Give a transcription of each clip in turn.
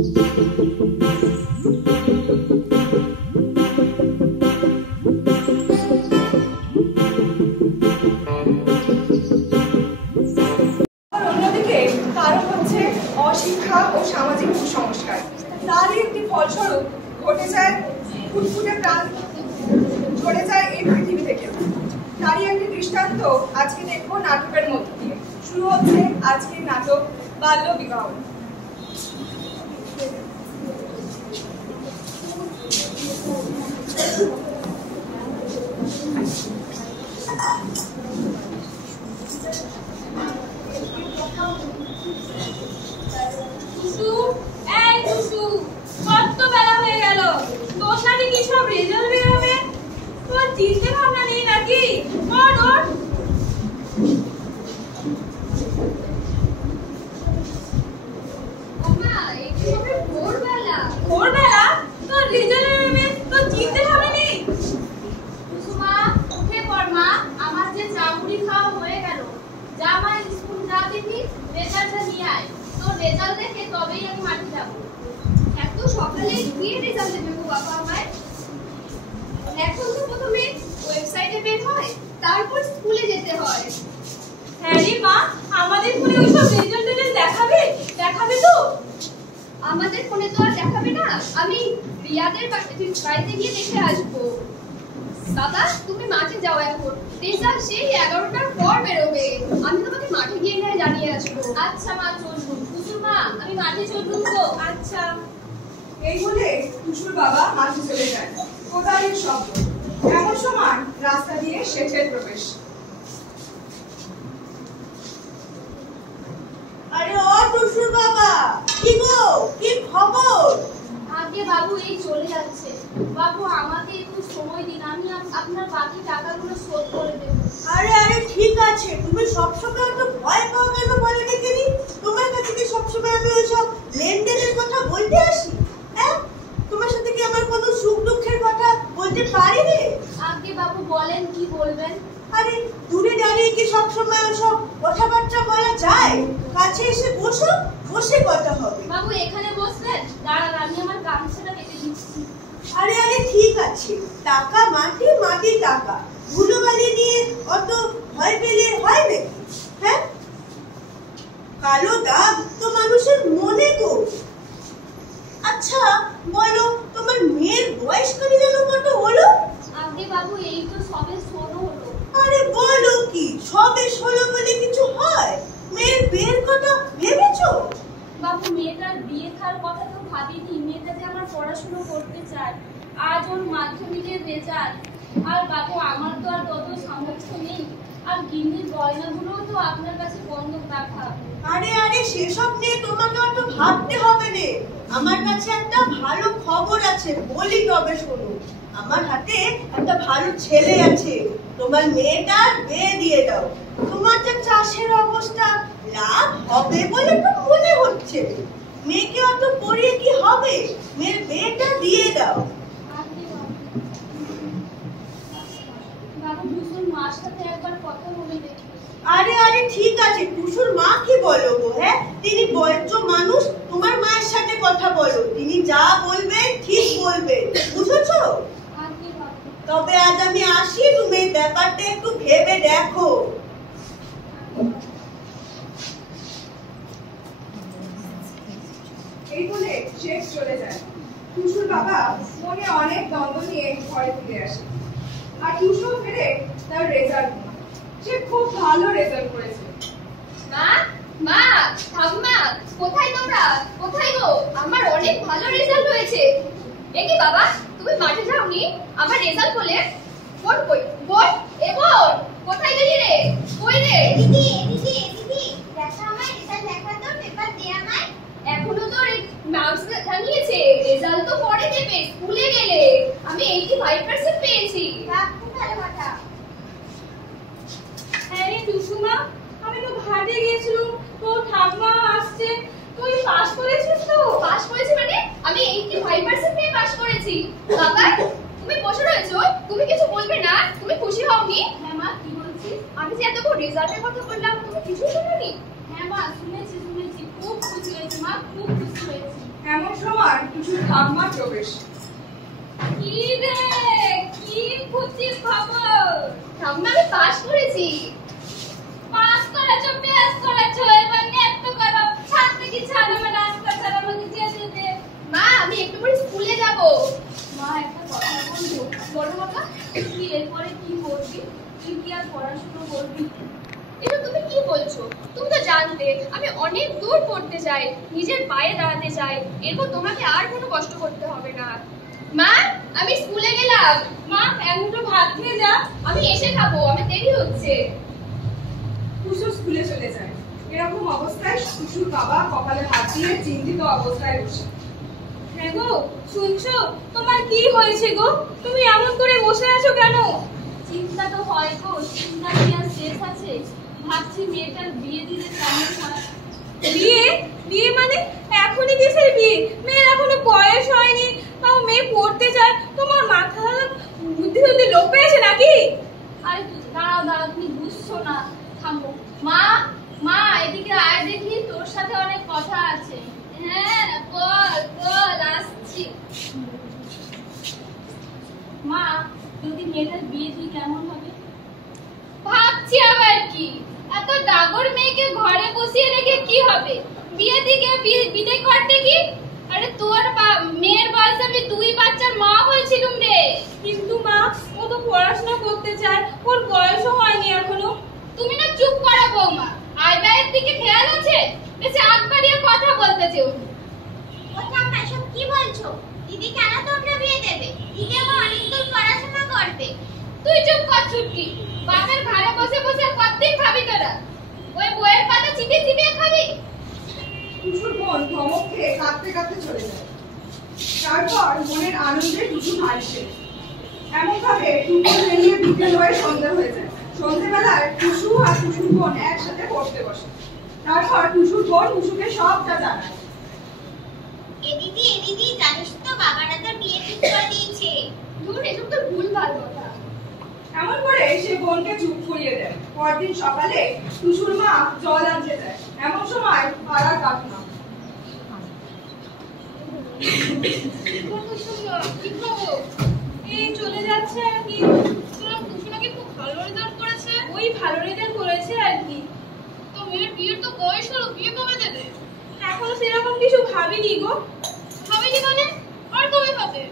অন্যদিকে কারণ হচ্ছে অশিক্ষা ও সামাজিক কুসংস্কার। তারই একটি ফলস্বরূপ ঘটে যায় ফুটফুটে প্রাণ ঝরে যায় এই পৃথিবী থেকে। তারই একটি দৃষ্টান্ত আজকে দেখবো নাটকের মধ্য দিয়ে। শুরু হচ্ছে আজকের নাটক বাল্য বিবাহ। কত বেলা হয়ে গেল, তোর নাকি কি সব রেজাল্ট বেরোবে? তোর চিন্তা ভাবনা নেই নাকি? ভোরবেলা তোর রেজাল্ট বেরোবে, তোর চিন্তা ভাবনা নেই? কুসুমা উঠে পড় মা, আমার যে চামড়ি খাওয়া হয়ে গেল। যা মা স্কুল যা, দেখি রেজাল্টটা নিয়ে আয়। তোর রেজাল্ট দেখে তবেই আমি মাঠে যাবো। এত সকালে গিয়ে রেজাল্ট দেবে গো বাবা আমায়? এখন তো প্রথমে ওয়েবসাইটে বের হয়, তারপর স্কুলে যেতে হয়। হ্যাঁ রে মা, আমাদের ফোনে ওইসব রেজাল্ট দেখাবে তো? আমাদের ফোনে তো আর দেখাবে না, আমি রিয়াদের বাড়িতে গিয়ে দেখে আসবো। দাদা তুমি মাঠে যাও, এখন রেজাল্ট সেই 11টার পর বেরোবে। আমি তোমাকে মাঠে গিয়ে জানিয়ে আসবো। আচ্ছা মা, চলুন। কুসুর মা, আমি মাঠে চলুন তো? আচ্ছা। এই বলে টুসুর বাবা মাঠে চলে যায়। কোদালের শব্দ। এমন সময় রাস্তা দিয়ে শেঠের প্রবেশ। আরে ও টুসুর বাবা, কি গো, কি খবর? আগে বাবু এই চলে যাচ্ছে। বাবু আমাকে একটু সময় দিন, আমি আপনার বাকি টাকাগুলো শোধ করে দেব। আরে ঠিক আছে, তুমি সবসময় একটু ভয় পাও কেন বলে দেখিনি? তোমার কাছে কি সবসময় আমি ওইসব লেনদেনের কথা বলতে আসি? হ্যাঁ, তোমার সাথে কি আমার কোনো সুখ দুঃখের কথা বলতে পারি রে? আগে বাবু বলেন, কি বলবেন? আরে দূরে দাঁড়িয়ে কি সবসময় ওসব কথাবার্তা বলা যায়? কাছে এসে বসো, বসে কথা হবে। বাবু এখানে বসবেন? দাঁড়ান, আমি আমার গামছাটা কেটে দিচ্ছি। আরে ঠিক আছে, টাকা মাটি, মাটি টাকা, ধুলোবালি নিয়ে অত ভয় পেলে হয় নাকি? হ্যাঁ, কালো দাগ তো মানুষের মনে তো। আচ্ছা বলো, তোমার মেয়ের বয়স কত যেন কত হলো? আগে বাবু এই তো সবে 16 হলো। আরে বলো কি, সবে 16 বলে কিছু হয়? মেয়ের বিয়ের কথা ভেবেছো? বাবু মেয়েটার বিয়ে থার কথা তো ভাবিনি। মেয়েটা যে আমার পড়াশোনা করতে চায়। আজ ওর মাধ্যমিকের রেজাল্ট। আর বাবু আমার তো আর তত সামর্থ্য নেই। আর গিন্নির গয়নাগুলো তো আপনার কাছে বন্ধক রাখা। আরে সেসব নিয়ে তোমাকে অত ভাবতে হবে না। আমার কাছে একটা ভালো খবর আছে, বলি তবে শোনো। আমার হাতে একটা ভালো ছেলে আছে, তোমার মেয়েটার বিয়ে দিয়ে দাও। তোমার যে চাষের অবস্থা, লাভ হবে বলে তো মনে হচ্ছে। মেয়েকে অত পড়িয়ে কি হবে? মেয়ের বিয়েটা দিয়ে দাও। বাবু দুজন মার সাথে একবার কথা বলে দেখি। আরে ঠিক আছে, টুসুর মা কি বলো গো? হ্যাঁ, তিনি বয়স্ক মানুষ, তোমার মায়ের সাথে কথা বলো, তিনি যা বলবেন ঠিক বলবেন, বুঝেছো? তবে আজ আমি আসি, তুমি ব্যাপারটা একটু ভেবে দেখো। এই বলে শেঠ চলে যায়। টুসুর বাবা মনে অনেক দ্বন্দ্ব নিয়ে ঘরে ফিরে আসে। আর টুসুও ফিরে তার রেজাল্ট নিয়ে। সে খুব ভালো রেজাল্ট করেছে। মা, ঠাম্মা, কোথায় তোমরা? কোথায় গো? আমার অনেক ভালো রেজাল্ট হয়েছে। এ কি বাবা, তুমি মাঠে যাওনি? আমার রেজাল্ট বলে? বোন কই? বোন, এ বোন, কোথায় গেলি রে? কই রে? দিদি দেখা আমায় রেজাল্ট দেখা তো, পেপার দে আমায়। এখনো তো মার্কস জানিয়েছে, রেজাল্ট তো পরে দেবে, স্কুলে গেলে। আমি 85% পেয়েছি। খুব ভালো কথা। হ্যাঁ রে টুসুমা, আমি তো ঘাটে গিয়েছিলাম, তো ঠাম্মা আসছে। তুই পাস করেছিস তো? পাস করেছি মানে? আমি 85% পেয়ে পাস করেছি। বাবা তুমি বসে রয়েছো, তুমি কিছু বলবে না? তুমি খুশি হওনি? হ্যাঁ মা, কি বলছিস? আমি যে এতক্ষণ রেজাল্টের কথা বললাম, তুমি কিছু শোনোনি? হ্যাঁ মা, শুনেছি, খুব খুশি হয়েছি মা, খুব খুশি হয়েছি। এমন টুসুর ঠাকুমার প্রবেশ। কি রে, কি খুশি খবর? ঠাকুমা, আমি পাস করেছি। পাস করেছো, বেশ করেছো, এবার এত করো। ছাড় দেখি, ছাড়, আমার রাস্তা ছাড়, আমাকে যেতে দে। মা, আমি একটু পরে স্কুলে যাব। মা, একটা কথা বলবো? বলো বাবা। তুই এরপরে কি করবি? তুই কি আর পড়াশোনা করবি? এটা তুমি কি বলছো? তুমি তো জানতে আমি অনেক দূর পড়তে চাই, নিজের পায়ে দাঁড়াতে চাই। এরপর তোমাকে আর কোনো কষ্ট করতে হবে না। মা, আমি স্কুলে গেলাম। মা, একটু ভাত খেয়ে যা, আমি এসে খাবো, আমার দেরি হচ্ছে। টুসু স্কুলে চলে যায়। এরকম অবস্থায় টুসুর বাবা কপালে হাত দিয়ে চিন্তিত অবস্থায় বসে। হ্যাঁ গো, শুনছো? তোমার কি হয়েছে গো? তুমি এমন করে বসে আছো কেন? চিন্তা তো হয় গো, চিন্তা কি আর শেষ আছে? ভাবছি মেয়েটার বিয়ে দিলে কেমন হয়। বিয়ে? বিয়ে মানে? এখনই কিসের বিয়ে? মেয়ের এখনো বয়স হয়নি, তাও মেয়ে পড়তে যায়। তোমার মাথা বুদ্ধি বুদ্ধি লোক পেয়েছে নাকি? আরে দাঁড়াও দাঁড়াও, তুমি বুঝছো না, থামো। মা, মা, এদিকে আয় দেখি, তোর সাথে অনেক কথা আছে। হ্যাঁ, বল বল, আসছি। মা, যদি মেয়েটার বিয়ে দিই কেমন হবে? ভাবছি আবার কি, এত ডাগর মেয়েকে ঘরে বসিয়ে রেখে কি হবে? বিয়ে দিকে বিদায় করতে কি? আরে তোর মেয়ের বয়সে আমি 2 বাচ্চার মা হয়েছিলাম রে। কিন্তু মা, ও তো পড়াশোনা করতে চায়, ওর বয়সও হয়নি এখনো। তুমি না চুপ করো বৌমা, আয় ব্যয়ের দিকে খেয়াল আছে? বেশি আগ বাড়িয়ে কথা বলতেছে উনি। ও ঠাম্মা, এসব কি বলছো? দিদি কেন তোমরা বিয়ে দেবে? দিদি আমার অনেক দূর পড়াশোনা করবে। তুই চুপ কর চুটকি, বাপের ঘরে বসে বসে কতদিন খাবি তোরা? ওই বইয়ের পাতা চিবিয়ে চিবিয়ে খাবি? টুসুর বোন ধমক খেয়ে কাঁদতে কাঁদতে চলে যায়। তারপর মনের আনন্দে টুসু হাসে। এমন ভাবে টুকুর বেরিয়ে বিকেল হয়ে সন্ধ্যা হয়ে যায়। সন্ধ্যেবেলায় টুসু আর টুসুর বোন একসাথে পড়তে বসে। তারপর টুসুর বোন টুসুকে সবটা জানায়। এ দিদি জানিস তো, বাবারা তোর বিয়ে ঠিক করে দিয়েছে। দূর, এসব তো ভুলভাল কথা। এমন করে সে বোনকে চুপ করিয়ে দেয়। পরদিন সকালে টুসুর মা জল আনতে যায়। এমন সময় পাড়ার কাকিমা। এই চলে যাচ্ছে আর কি। তোমার টুসু নাকি খুব ভালো রেজাল্ট করেছে। ওই ভালো রেজাল্ট করেছে আর কি। তো মেয়ের বিয়ের তো বয়স হলো, বিয়ে কবে দেবে? এখনো সেরকম কিছু ভাবিনি গো। ভাবিনি মানে? আর কবে হবে?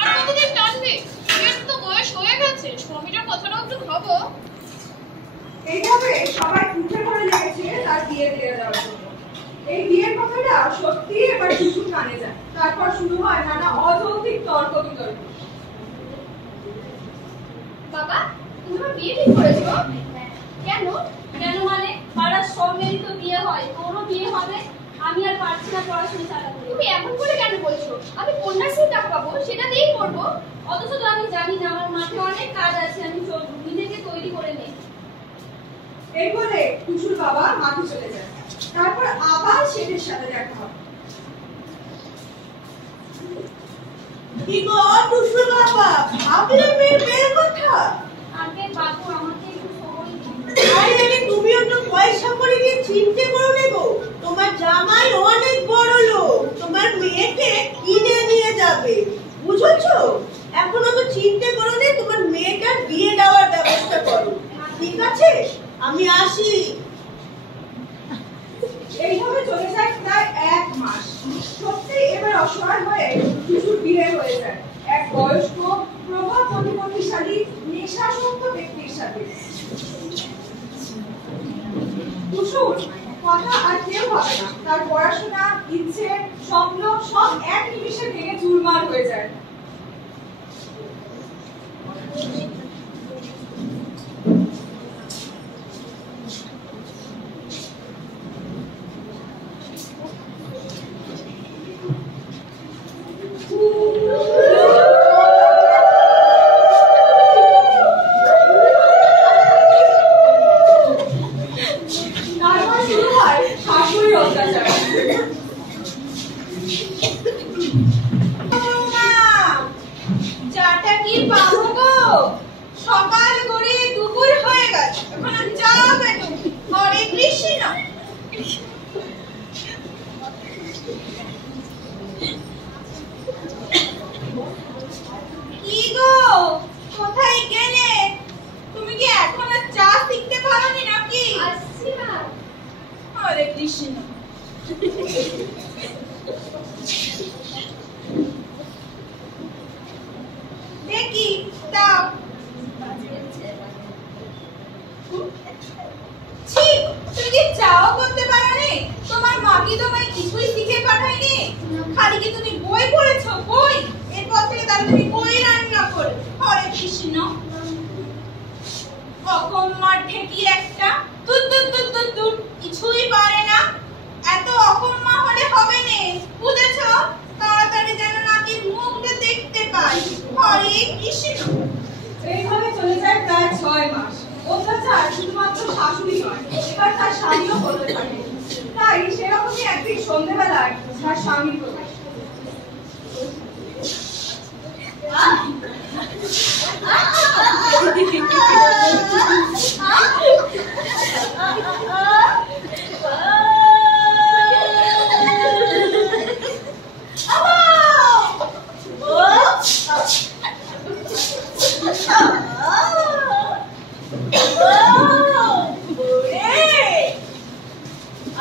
আর কতদিন টানবে? বিয়ের তো বয়স হয়ে গেছে, স্বামীটার কথাটাও একটু ভাবো। এইভাবে সবাই উঠে পড়ে লেগেছে তার বিয়ে দিয়ে দেওয়ার জন্য। এই বিয়ের কথাটা সত্যি এবার টুসুর কানে যায়। তারপর শুরু হয় নানা অযৌক্তিক তর্ক বিতর্ক। বাবা, তুমি আমার বিয়ে ঠিক করেছো? কেন? কেন মানে? পাড়ার সব মেয়েরই তো বিয়ে হয়, তোরও বিয়ে হবে। আমি আর পারছি না পড়াশোনা চালাতে। তুমি এমন করে কেন বলছো? আমি কন্যাশ্রী টাকা পাবো, সেটা দিয়েই করবো। অথচ তো আমি জানি না আমার মাঠে অনেক কাজ আছে, আমি নিজেকে তৈরি করে নেই। এই বলে টুসুর বাবা মাঠে চলে যায়। তারপর আবার শেঠের সাথে দেখা হয়। কি গো টুসুর বাবা, ভাবলে মেয়ের কথা? আগে বাবু, আমাকে একটু সময় দিন। আরে তুমিও তো পয়সা করে নিয়ে চিন্তা করো না গো। তোমার জামাই অনেক বড় লোক, তোমার মেয়েকে কিনে নিয়ে যাবে, বুঝেছো? এখনো তো চিন্তা করো না, তোমার মেয়েটার বিয়ে দেওয়ার ব্যবস্থা করো, ঠিক আছে? আমি আসি। এইভাবে চলে যায় প্রায় 1 মাস। সত্যি এবার অসহায় হয়ে টুসুর বিয়ে হয়ে যায় এক বয়স্ক, প্রভাব প্রতিপত্তিশালী, নেশাসক্ত ব্যক্তির সাথে। টুসুর কথা আর কেউ হবে না। তার পড়াশোনা, ইচ্ছে, স্বপ্ন সব এক নিমিষে ভেঙে চুরমার হয়ে যায়। তারপর শুরু হয় শাশুড়ির অত্যাচার। চাটা কি পাবো গো? সকাল করে দুপুর হয়ে গেছে, এখন যাবে তুমি। হরে কৃষ্ণ। কি তুমি বই পড়েছো? বই? এরপর থেকে তাহলে তুমি বই রান্না করো। হরে কৃষ্ণ। অকম্মার ঠেকি একটা, তুর তুর তুর তুর তুর, কিছুই পারে না। এত অকম্মা হলে হবে না, বুঝেছো? তাড়াতাড়ি যেন নাতির মুখটা দেখতে পাই। হরে কৃষ্ণ। এইভাবে চলে যায় প্রায় 6 মাস। অত্যাচার শুধুমাত্র শাশুড়ি নয়, এবার তার স্বামীও করতে থাকে। তাই সেরকমই একদিন সন্ধ্যেবেলায় তার স্বামী প্রবেশ।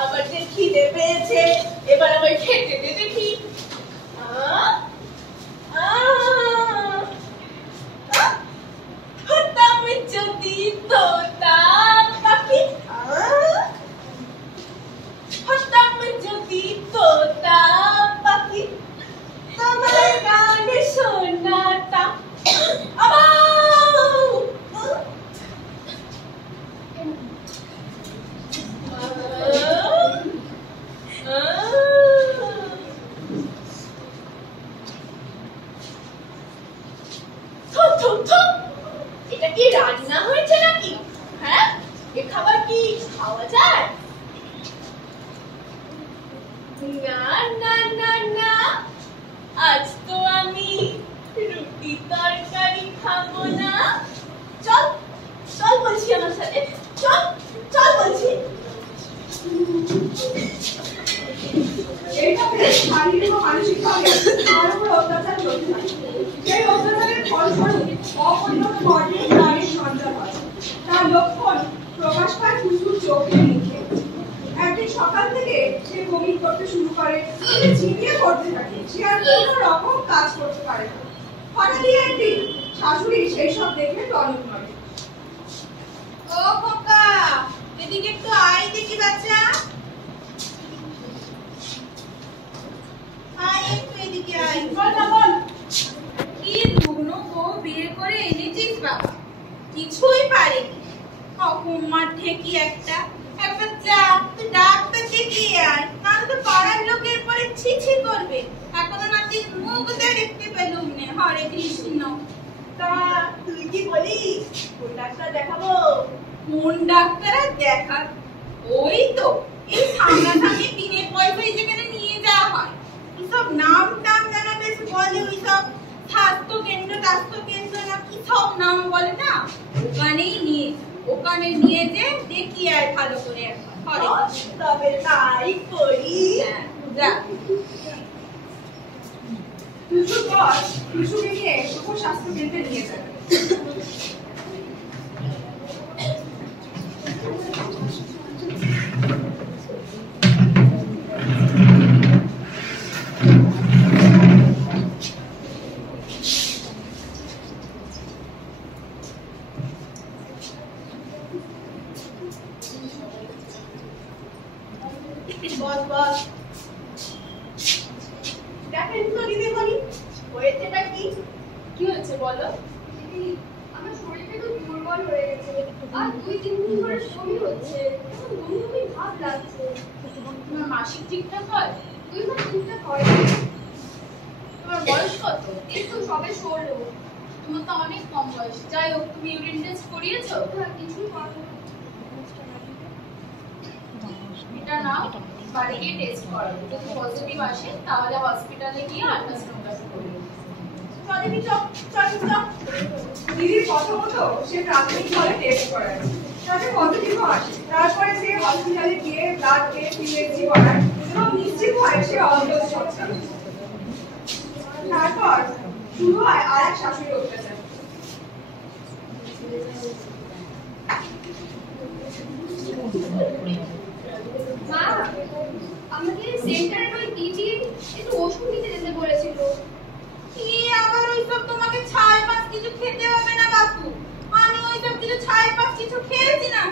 আবার যে খিদে পেয়েছে, এবার আবার খেতে দে দেখি। হতাম যদি তোতা পাখি, হতাম যদি তোতা পাখি, তোমার গানে শোনাতা। এটা কি রান্না হয়েছে নাকি? হ্যাঁ, এ খাবার কি খাওয়া যায়? না না না না, আজ তো আমি রুটি তরকারি খাবো না। চল চল বলছি, আমার সাথে চল চল বলছি। এইভাবে শারীরিক ও মানসিকভাবে তার উপর অত্যাচার চলতে থাকে। সেই অত্যাচারের ফলস্বরূপ অপরিণত পর্যায়ে প্রাণের সঞ্চার হয়। তার লক্ষণ প্রকাশ পায় ফুসফুস চোখে মুখে। একদিন সকাল থেকে সে বমি করতে শুরু করে, সে ঝিমিয়ে পড়তে থাকে, সে আর কোনো রকম কাজ করতে পারে না। হঠাৎই একদিন শাশুড়ি সেই সব দেখে টনক নড়ে। ও খোকা, এদিকে একটু আয় দেখি বাচ্চা। আয় একটু এদিকে আয়। বল না বল। কি দুনো বউ বিয়ে করে এনেছিস বাবা? কিছুই পারেনি। অকম্মার ঠেকি একটা। একবার যা, তুই ডাক্তার দেখিয়ে আয়, নাহলে তো পাড়ার লোকের পরে ছিছি করবে। এখনো নাতির মুখটা দেখতে পেলুম না। হরে কৃষ্ণ। তা তুই কি বলিস, কোন ডাক্তার দেখাবো? কোন ডাক্তার আর দেখা? ওই তো এই সামনাসামনি বিনে পয়সায় যেখানে নিয়ে যাওয়া হয়। এইসব নাম টাম যেন বেশ বলে, ওইসব স্বাস্থ্য কেন্দ্র না কি সব নাম বলে না, ওখানে নিয়ে যে দেখিয়ে আয় ভালো করে একবার। হরে কৃষ্ণ। তবে তাই করি। হ্যাঁ, যা। টুসুর পর টুসুকে নিয়ে শুভ স্বাস্থ্য কেন্দ্রে নিয়ে যায়। বস বস, দেখেন তো দিদিমণি, হয়েছেটা কি? কি হয়েছে বলো? আমার শরীরটা একটু দুর্বল হয়ে গেছে আর 2-3 দিন ধরে বমি হচ্ছে, এখন বমি বমি ভাব লাগছে। তোমার মাসিক ঠিকঠাক হয়? 2 মাস ঠিকঠাক হয়। তোমার বয়স কত? এই তো সবে 16। তোমার তো অনেক কম বয়স। যাই হোক, তুমি ইউরিন টেস্ট করিয়েছো? কিছুই পারবো না। এটা নাও, বাড়ি গিয়ে টেস্ট করো। যদি পজিটিভ আসে তাহলে হসপিটালে গিয়ে আল্ট্রাসাউন্ড করবে। দিদি চল চল চল। দিদির কথা মতো সে প্রাথমিকভাবে টেস্ট করায়, তাতে পজিটিভও আসে। তারপরে সে হসপিটালে গিয়ে ব্লাড টেস্ট পিএইচডি করায় এবং নিশ্চিত হয় সে অন্ধ সচ্ছল। তারপর শুরু হয় আর এক শাশুড়ির অত্যাচার। মা, আমাকে সেন্টারের ওই দিদি একটু ওষুধ নিতে যেতে বলেছিল। কি আবার ওইসব তোমাকে ছাই পাঁচ কিছু খেতে হবে না বাপু? আমি ওইসব কিছু ছাই পাঁচ কিছু খেয়েছি না,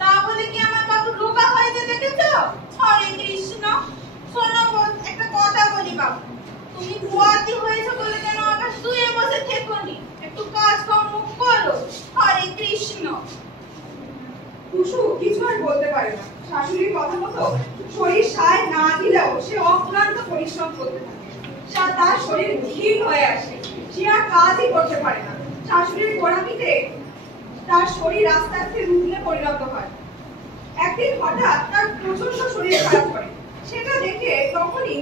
তা বলে কি আমার বাপু রোগা হয়ে যেতে দেখেছো? হরে কৃষ্ণ। শোনো একটা কথা বলি বাপু, তুমি বুয়াতি হয়েছে বলে কেন আবার শুয়ে বসে থেকোনি? একটু কাজকর্ম করো। হরে কৃষ্ণ। টুসু কিছু আর বলতে পারে না। শাশুড়ির কথা মতো শরীর সায় না দিলেও সে অক্লান্ত পরিশ্রম করতে থাকে। তার শরীর ক্ষীণ হয়ে আসে, সে আর কাজই করতে পারে না। শাশুড়ির গোড়ামিতে তার শরীর আস্তে আস্তে রুগ্নে পরিণত হয়। একদিন হঠাৎ তার প্রচন্ড শরীর খারাপ করে। সেটা দেখে তখনই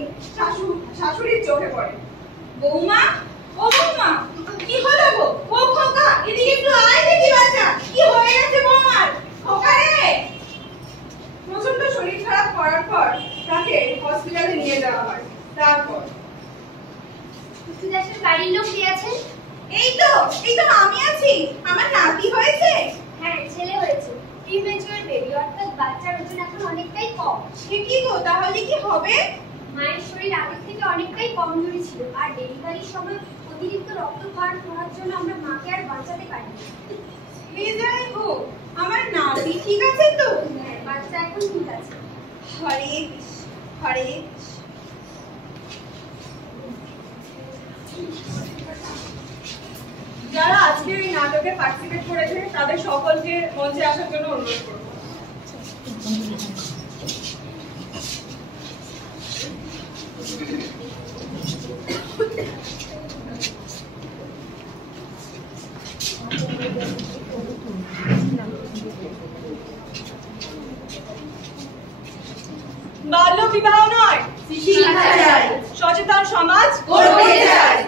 শাশুড়ির চোখে পড়ে। বৌমা, ও বৌমা, কি হলো গো? ও খোকা, এদিকে একটু আয় দেখি বাচ্চা, কি হয়ে গেছে বৌমার? খোকা রে! প্রচন্ড শরীর খারাপ করার পর তাকে হসপিটালে নিয়ে যাওয়া হয়। তারপর টুসুদাসের বাড়ির লোক কে আছেন? এই তো আমি আছি। আমার নাতি হয়েছে। হ্যাঁ, ছেলে হয়েছে। প্রিম্যাচিওর বেবি, অর্থাৎ বাচ্চার ওজন এখন অনেকটাই কম। সে কি গো, তাহলে কি হবে? মায়ের শরীর আগের থেকে অনেকটাই কমজোরি ছিল, আর ডেলিভারির সময় অতিরিক্ত রক্তক্ষরণ হওয়ার জন্য আমরা মাকে আর বাঁচাতে পারিনি। যাই হোক, আমার নাতি ঠিক আছে তো? হ্যাঁ, বাচ্চা এখন ঠিক আছে। হরে কৃষ্ণ, হরে কৃষ্ণ। যারা আজকে এই নাটকে পার্টিসিপেট করেছে তাদের সকলকে মঞ্চে আসার জন্য অনুরোধ করব। বাল্য বিবাহ নয়, শিক্ষা চাই। সচেতন সমাজ গড়তে চাই।